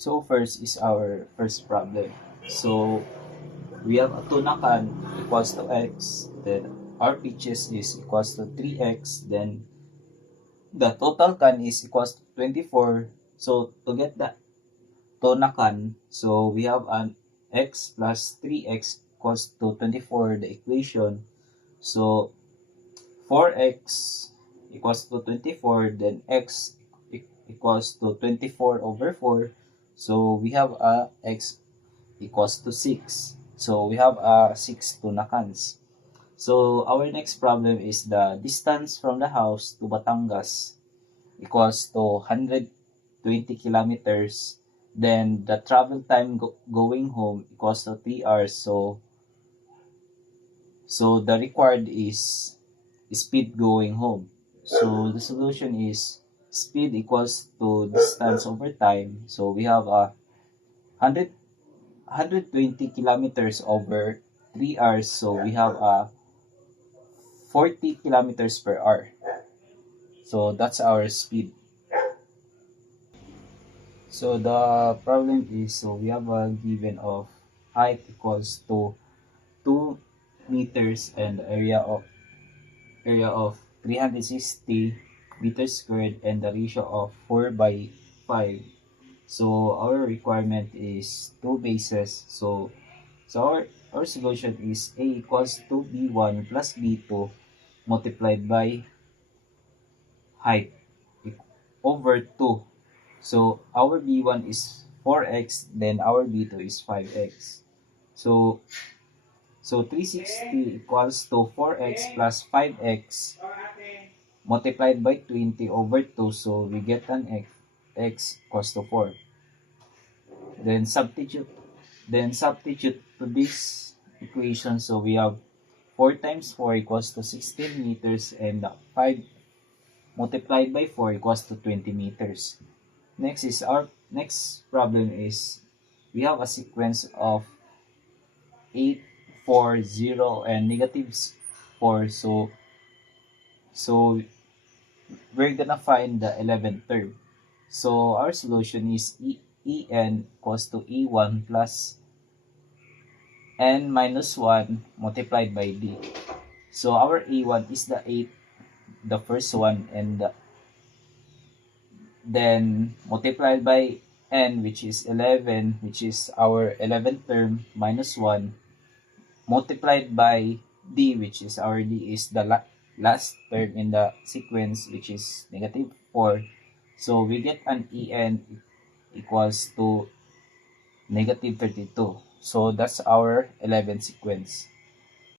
So first is our first problem. So we have a tunakan equals to x, then our pitches is equals to 3x, then the total can is equals to 24. So to get the tunakan, so we have an x plus 3x equals to 24, the equation. So 4x equals to 24, then x equals to 24 over 4. So we have a x equals to 6. So we have 6 tunakans. So our next problem is the distance from the house to Batangas equals to 120 kilometers. Then the travel time going home equals to 3 hours. So the required is speed going home. So the solution is speed equals to distance over time. So we have a 120 kilometers over 3 hours. So we have a 40 kilometers per hour. So that's our speed. So the problem is, so we have a given of height equals to 2 meters and area of 360 meters squared and the ratio of 4 by 5. So our requirement is two bases. So our solution is A equals to B1 plus B2 multiplied by height over 2. So our B1 is 4x, then our B2 is 5x. So 360 equals to 4x plus 5x multiplied by 20 over 2. So we get an x equals to 4. Then substitute to this equation. So we have 4 times 4 equals to 16 meters and 5 multiplied by 4 equals to 20 meters. Our next problem is we have a sequence of 8, 4, 0, and negative 4. So we're gonna find the 11th term. So our solution is En equals to E1 plus N minus 1 multiplied by D. So our E1 is the 8, the first one, and then multiplied by N, which is 11, which is our 11th term, minus 1, multiplied by D, which is our D is the last term in the sequence, which is negative 4. So we get an En equals to negative 32. So that's our 11th sequence.